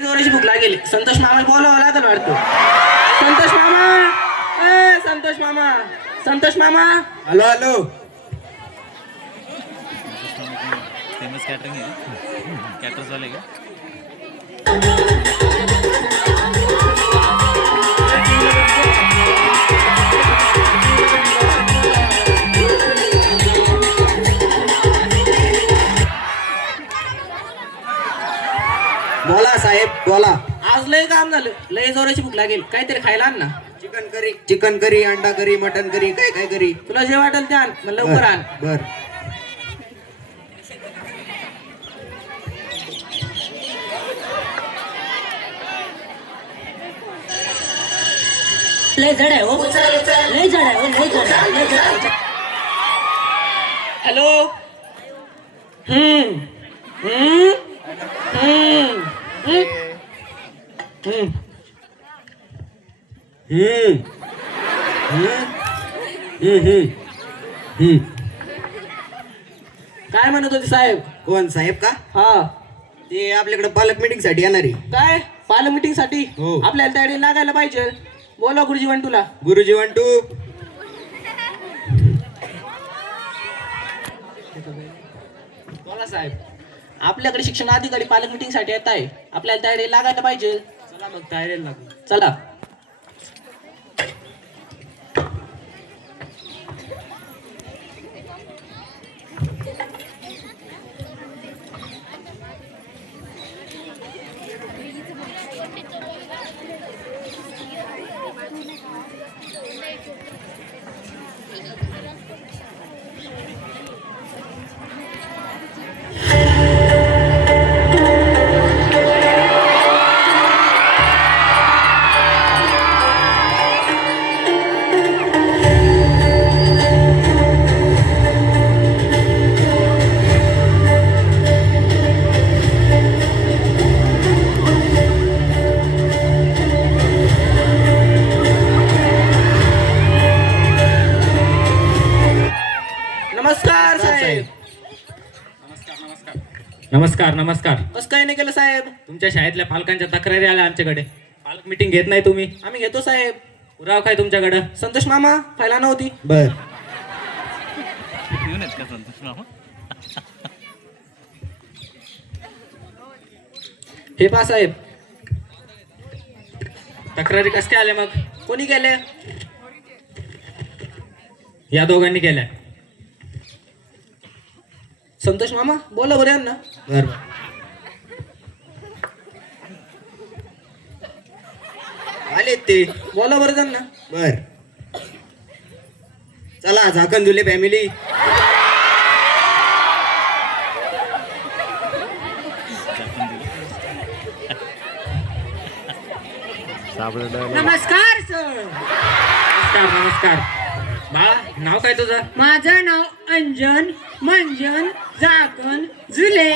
जोराची भूक लागेल. संतोष मामा बोलावं लागेल वाटतं. संतोष मामा, संतोष मामा, संतोष मामा. Hello hello. फेमस कॅटरिंग आहे, कॅटर्स वाले का? बोला साहेब बोला. आज लय काम झालं. लय जोराची भूक लागेल. काहीतरी खायला आण ना. चिकन करी अंडा करी मटन करी काय काय करी तुला जे वाटेल ते आण. मग लवकर आण. बर. लय जड आहे हो, लय जड आहे हो, लय जड आहे, लय जड आहे. हॅलो. हम्म हम्म हम्म हम्म हम्म. हम्म हम्म हम्म हम्म. काय म्हणत होते साहेब? कोण साहेब का? हा. ते आपल्याकडे पालक मीटिंग साठी येणार आहे. काय पालक मीटिंग साठी? हो. आपल्याला तयारी लागायला पाहिजे. बोला गुरुजी तुला. गुरुजी वंटू. बोला साहेब. आपल्याकडे शिक्षण अधिकारी पालक मीटिंग साठी येत आहे. आपल्याला तयारी लागायला पाहिजे. चला मग तयारीला लागू. चला. नमस्कार साहेब. नमस्कार नमस्कार. कसं काय नाही केलं साहेब? तुमच्या शाळेतल्या पालकांच्या तक्रारी आल्या आमच्याकडे. पालक मीटिंग घेत नाही तुम्ही. आम्ही घेतो साहेब. पुरावा काय तुमच्याकडे? संतोष मामा फायला नव्हती. बर. येऊन आहेत का संतोष मामा? हे पहा साहेब. तक्रारी कस काय आल्या मग? कोणी गेले? या दोघांनी केल्या. संतोष मामा बोला बरं यांना. बर. आले ते. बोला बरं त्यांना. बर. चला झाकण झुले फॅमिली. नमस्कार सर. नमस्कार नमस्कार. बाळा नाव काय तुझं? माझं नाव अंजन मंजन झाकण झुले.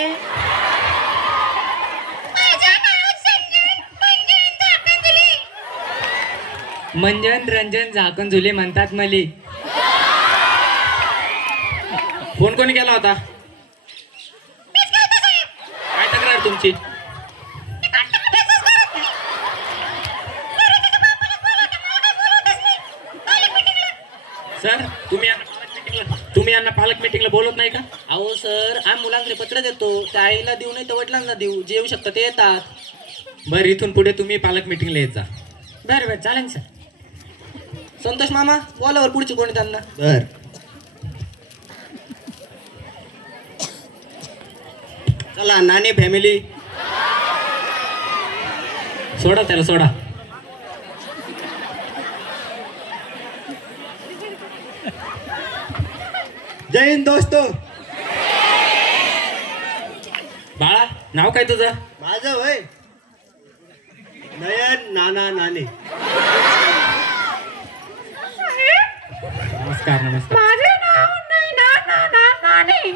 मंजन रंजन झाकण झुले म्हणतात मले. फोन कोणी केला होता? काय तक्रार तुमची? सर तुम्ही यांना पालक मीटिंगला बोलत नाही का? अहो सर आम्ही मुलांकडे पत्र देतो. त्या आईला देऊ नाही तर वडिलांना देऊ. जे येऊ शकतं ते येतात. बरं इथून पुढे तुम्ही पालक मीटिंगला येत जा. बरं बरं चालेल सर. संतोष मामा बोलावर पुढचे कोणी त्यांना. बर. चला नाणे फॅमिली. सोडा त्याला सोडा. जय हिंद दोस्तो. बाळा नाव काय तुझं? माझं होय नयन नाना नाणे. नमस्कार नमस्कार. माझे नाव नैना नाना नाने.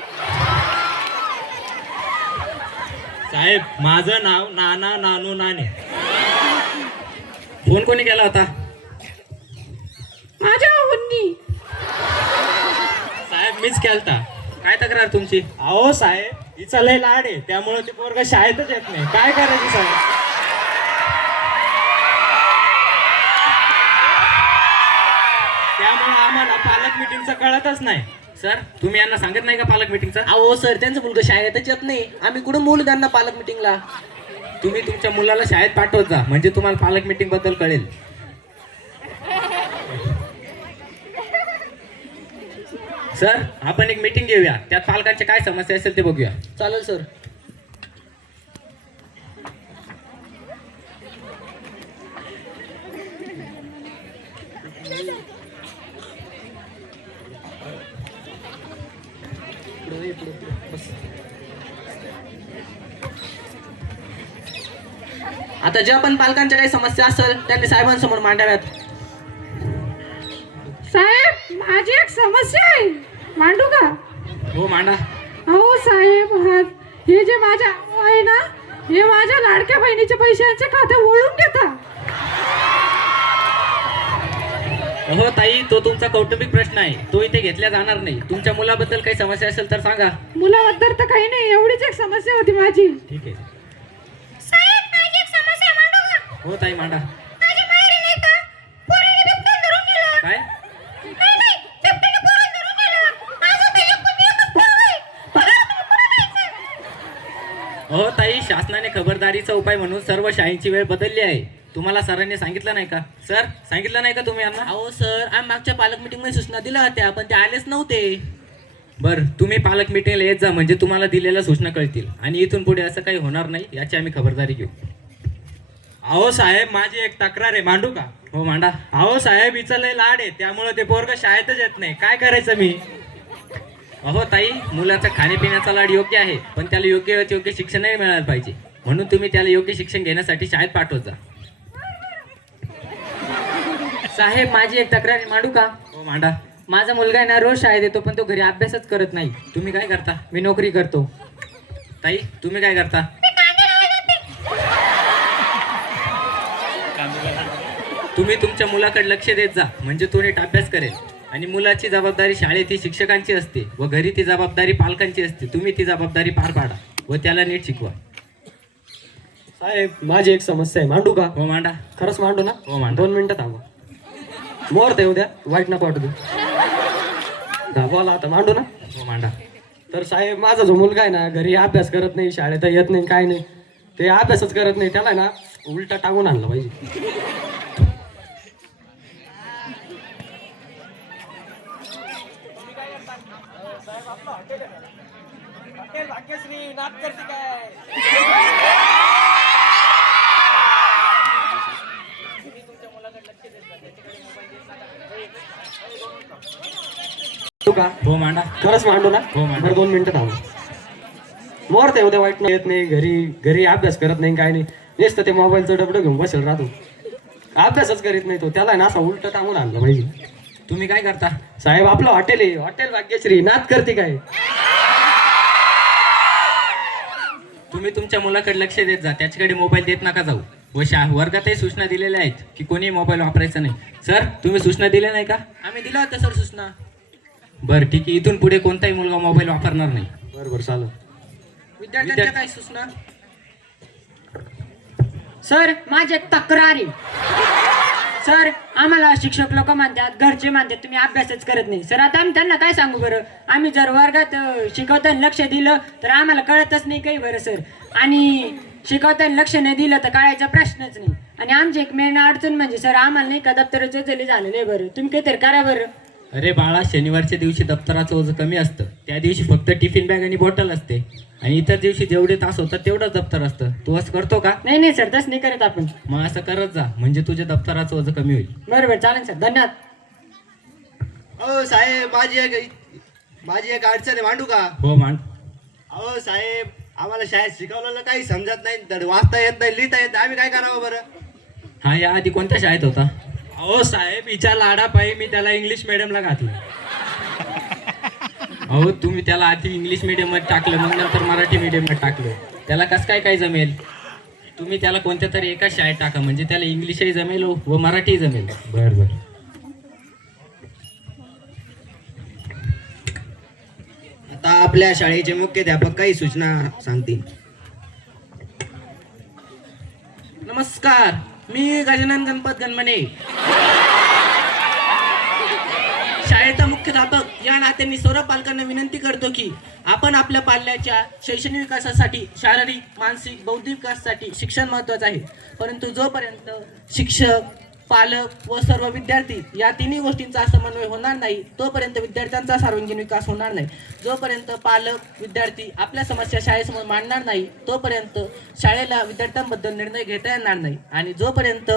साहेब माझं नाव नाना नानू नाने. फोन कोणी केला होता? माझ्या उन्नी. साहेब मीच केलता. काय तक्रार तुमची? अहो साहेब हिचा लय लाड आहे त्यामुळे ते पोरगा शाळेतच येत नाही. काय करायचं साहेब? कळतच नाही. सर तुम्ही यांना सांगत नाही का पालक मीटिंगचा? अहो सर, त्यांचं मुलगा शाळेतच येत नाही, आम्ही कुठून बोलू त्यांना पालक मिटिंगला? तुम्ही तुमच्या मुलाला शाळेत पाठवत जा, म्हणजे तुम्हाला पालक मीटिंग बद्दल कळेल. सर आपण एक मीटिंग घेऊया, त्यात पालकांच्या काय समस्या असेल ते बघूया. चालेल सर. आता ज्या पण पालकांच्या काही समस्या असेल त्यांनी साहेबांसमोर मांडाव्यात. साहेब, माझी एक समस्या आहे, मांडू का? हो मांडा. अहो साहेब, हे जे माझ्या आहे ना, हे माझ्या लाडक्या बहिणीच्या पैशांचे खाते ओळून घेतात. हो ताई, तो तुमचा कौटुंबिक प्रश्न आहे, तो इथे घेतला जाणार नाही. तुमच्या मुलाबद्दल काही समस्या असेल तर सांगा. मुलाबद्दल तर काही नाही, एवढीच एक समस्या होती माझी. ठीक आहे. साहेब, माझी एक समस्या आहे, मांडू का? हो ताई मांडा. माझ्या माहेरी नाही का, पोरीने बिबट्याला धरून नेलं. काय? नाही, बिबट्याने पोराला धरून नेलं. माझं ते एकच पोर आहे. मला जायचंय. हो ताई, शासनाने खबरदारीचा उपाय म्हणून सर्व शाळेची वेळ बदलली आहे. तुम्हाला सरांनी सांगितलं नाही का? सर सांगितलं नाही का तुम्ही यांना? अहो सर, आम्ही मागच्या पालक मिटिंग मध्ये सूचना दिल्या होत्या, पण ते आलेच नव्हते. बरं, तुम्ही पालक मीटिंगला येत जा, म्हणजे तुम्हाला दिलेल्या सूचना कळतील आणि इथून पुढे असं काही होणार नाही याची आम्ही खबरदारी घेऊ. अहो साहेब, माझी एक तक्रार आहे, मांडू का? हो मांडा. अहो साहेब, हिचं लय लाड आहे, त्यामुळे ते पोरग शाळेतच येत नाही. काय करायचं मी? अहो ताई, मुलाचा खाण्यापिण्याचा लाड योग्य आहे, पण त्याला योग्य शिक्षणही मिळायला पाहिजे, म्हणून तुम्ही त्याला योग्य शिक्षण घेण्यासाठी शाळेत पाठवत जा. साहेब, माझी एक तक्रार मांडू का? हो मांडा. माझा मुलगा आहे ना, रोज शाळेत येतो, पण तो घरी अभ्यासच करत नाही. तुम्ही काय करता? मी नोकरी करतो. ताई तुम्ही काय करता? तुम्ही तुमच्या मुलाकडे लक्ष देत जा, म्हणजे तो नीट अभ्यास करेल. आणि मुलाची जबाबदारी शाळेत ही शिक्षकांची असते व घरी ती जबाबदारी पालकांची असते. तुम्ही ती जबाबदारी पार पाडा व त्याला नीट शिकवा. साहेब, माझी एक समस्या आहे, मांडू का? हो मांडा. खरंच मांडू ना? हो मांडा. 2 मिनिटं थांबा. मोर ते उद्या वाईट नको वाटू दे. हा, बोला आता, मांडू ना? हो मांडा. तर साहेब, माझा जो मुलगा आहे ना, घरी अभ्यास करत नाही, शाळेत येत नाही, काय नाही, ते अभ्यासच करत नाही, त्याला ना उलटा टाकून आणलं पाहिजे. मांडू का? हो मांडा. खरंच मांडू ना? हो, मांडू. बरं, 2 मिनिटं थांबा. मोर ते उद्या वाईट येत नाही, घरी अभ्यास करत नाही, काय नाही, नुसतं ते मोबाईलचं डबडं घेऊन बसेल राहतो, अभ्यासच करीत नाही तो, त्याला ना असं उलट टांगून आणलं पाहिजे. तुम्ही काय करता? साहेब, आपलं हॉटेल आहे, हॉटेल भाग्यश्री. नाद करते काय? तुम्ही तुमच्या मुलाकडे लक्ष देत जा, त्याच्याकडे मोबाईल देत नका जाऊ. व वर्गातही सूचना दिलेल्या आहेत की कोणी मोबाईल वापरायचा नाही. सर तुम्ही सूचना दिल्या नाही का? आम्ही दिला होत्या सर सूचना. बरं ठीक आहे, इथून पुढे कोणताही मुलगा मोबाईल वापरणार नाही. बरोबर, चालेल. विद्यार्थ्यांच्या काय सूचना? सर, माझी एक तक्रार आहे. सर, आम्हाला शिक्षक लोक म्हणतात, घरचे म्हणतात तुम्ही अभ्यासच करत नाही. सर, आता आम्ही त्यांना काय सांगू बरं? आम्ही जर वर्गात शिकवताना लक्ष दिलं तर आम्हाला कळतच नाही काही बरं सर, आणि शिकवताना लक्ष नाही दिलं तर कळायचा प्रश्नच नाही. आणि आमची एक मेन अडचण म्हणजे सर, आम्हाला नाही का दप्तराचं जली झालेलं आहे बरं, तुम्ही काहीतरी करा बरं. अरे बाळा, शनिवारच्या दिवशी दप्तराचं ओझं कमी असतं, त्या दिवशी फक्त टिफिन बॅग आणि बॉटल असते, आणि इतर दिवशी जेवढे तास होतात तेवढंच दप्तर असतं. तू असं करतो का? नाही नाही सर, तसं नाही करत आपण. मग असं करत जा, म्हणजे तुझ्या दप्तराचं ओझं कमी होईल. बरोबर, चालेल सर, धन्यवाद. अहो साहेब, माझी एक अडचण आहे, मांडू का? हो मांड. अहो साहेब, आम्हाला शाळेत शिकवलेलं काही समजत नाही, तर वाचता येत नाही, लिहिता येत नाही, आम्ही काय करावं बरं? हा, या आधी कोणत्या शाळेत होता? अहो साहेब, हिच्या लाडापायी मी त्याला इंग्लिश मीडियमला घातलं. अहो तुम्ही त्याला आधी इंग्लिश मीडियममध्ये टाकलं, मग नंतर मराठी मीडियममध्ये टाकलं, त्याला कसं काय जमेल? तुम्ही त्याला कोणत्या तरी एका शाळेत टाका, म्हणजे त्याला इंग्लिशही जमेल व मराठीही जमेल. बरं बरं. आता आपल्या शाळेचे मुख्याध्यापक काही सूचना सांगतील. नमस्कार, मी गजानन गणपत गणमने, शाळेचा मुख्य मुख्याध्यापक या नात्याने सर्व पालकांना विनंती करतो की आपण आपल्या पाल्याच्या शैक्षणिक विकासासाठी शारीरिक मानसिक बौद्धिक विकासासाठी शिक्षण महत्त्वाचं आहे. परंतु जोपर्यंत शिक्षक पालक व सर्व विद्यार्थी या तिन्ही गोष्टींचा समन्वय होणार नाही तोपर्यंत विद्यार्थ्यांचा सर्वांगीण विकास होणार नाही. जोपर्यंत पालक विद्यार्थी आपल्या समस्या शाळेसमोर मांडणार नाही तोपर्यंत शाळेला विद्यार्थ्यांबद्दल निर्णय घेता येणार नाही. आणि जोपर्यंत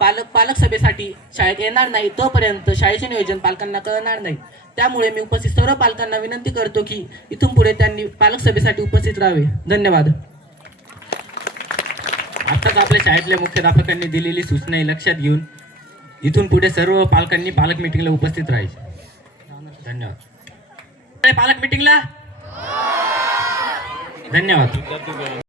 पालक सभेसाठी शाळेत येणार नाही तोपर्यंत शाळेचे नियोजन पालकांना कळणार नाही. त्यामुळे मी उपस्थित सर्व पालकांना विनंती करतो की इथून पुढे त्यांनी पालक सभेसाठी उपस्थित राहावे. धन्यवाद. आताच आपल्या शाळेतल्या मुख्याध्यापकांनी दिलेली सूचना लक्षात घेऊन इथून पुढे सर्व पालकांनी पालक मिटिंगला उपस्थित राहायचे. धन्यवाद. पालक मिटिंगला धन्यवाद.